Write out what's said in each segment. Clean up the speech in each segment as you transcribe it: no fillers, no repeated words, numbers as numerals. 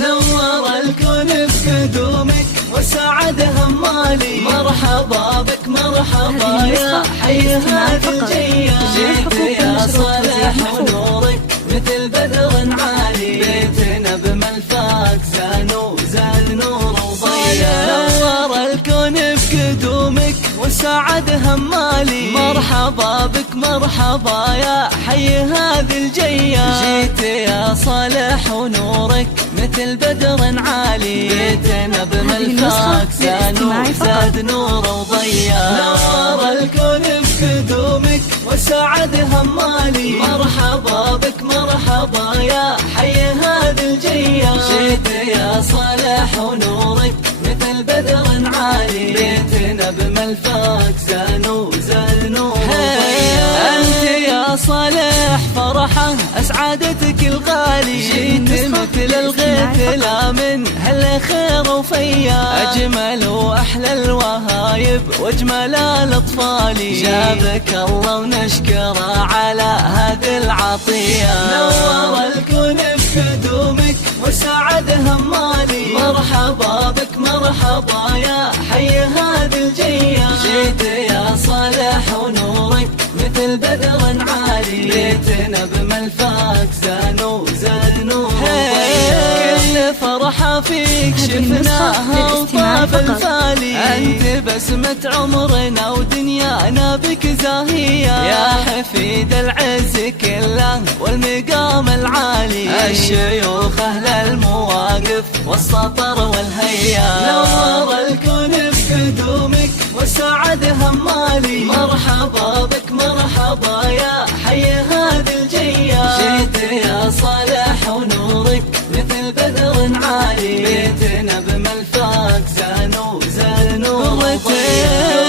نور الكون بقدومك وسعد همالي. مرحبا بك مرحبا يا حي هذه الجية. جيت يا صالح ونورك مثل بدر عالي. بيتنا بملفاك زال نور وضياء. نور الكون بقدومك وسعد همالي. مرحبا بك مرحبا يا حي هذه الجية. جيت يا صالح ونورك مثل بدر عالي. بيتنا بملفاك زاد نور وضياء. نور الكون بقدومك وسعد همالي. مرحبا بك مرحبا يا حي هذه الجية. جيت يا صالح ونورك مثل بدر عالي. بيتنا بملفاك زال نور وضياء. أنت يا صالح فرحة أسعادتك الغالي. جيت مثل الغيث لا من هالخير وفيا. أجمل وأحلى الوهايب وأجمل الأطفال. جابك الله ونشكره على هذه العطية. نور الكون بقدومك وسعد همالي. مرحبا بك مرحبا يا حي هذه الجية. جيت يا صالح ونورك مثل بدر عالي. بيتنا بملفاك زال نور وضياء. كل فرحة فيك شفناها وطاب الفالي. أنت بسمة عمرنا ودنيانا بك زاهية. يا حفيد العز كله والمقام العالي. الشيوخ أهل المواقف والسطر والهيا. نور الكون بقدومك وسعد همالي. مرحبا بك مرحبا يا حي هذه الجية. جيت يا صالح ونورك مثل بدر عالي. بيتنا بملفاك زال نور وضياء.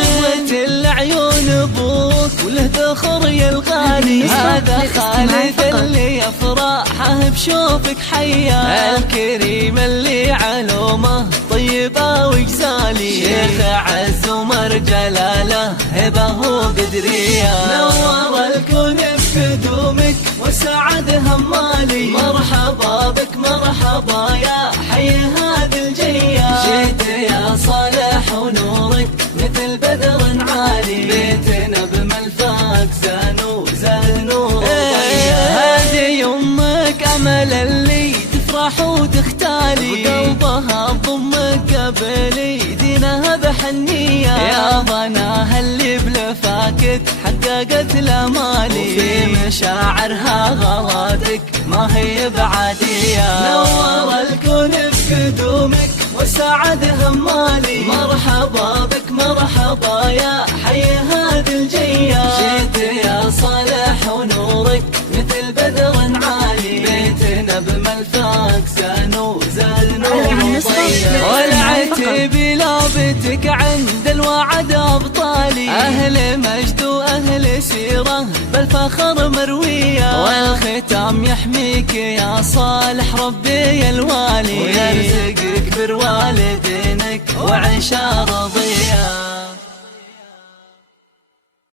العيون ابوك وله ذخر يا الغالي. هذا خالد اللي يفرحه بشوفك حيا. الكريم اللي علومه طيبه وجزالي. شيخ عز ومر جلاله هبه وقدريه. نور الكون بقدومك وسعد همالي. مرحبا بك مرحبا يا حي هذه الجية. جيت يا صالح ونورك مثل بدر عالي. بيتنا بملفاك زال نور وضياء. هذه يمك امل اللي تفرح وتختالي. وقلبها بضمك قبلي دينها بحنية. يا ظناها اللي بلفاكك حققت الامالي. وفي مشاعرها غلاتك ما هي بعادية. نور الكون بقدومك وسعد همالي. مرحبا بك مرحبا يا حي هذه الجية. جيت يا صالح ونورك مثل بدر عالي. بيتنا بملفاك زال نور وضياء. والعتب لابتك عند الوعد أبطالي. أهل مجد وأهل سيرة بالفخر مروية. والختام يحميك يا صالح ربي الوالي. ويرزقك بر والدينك وعيشة رضية.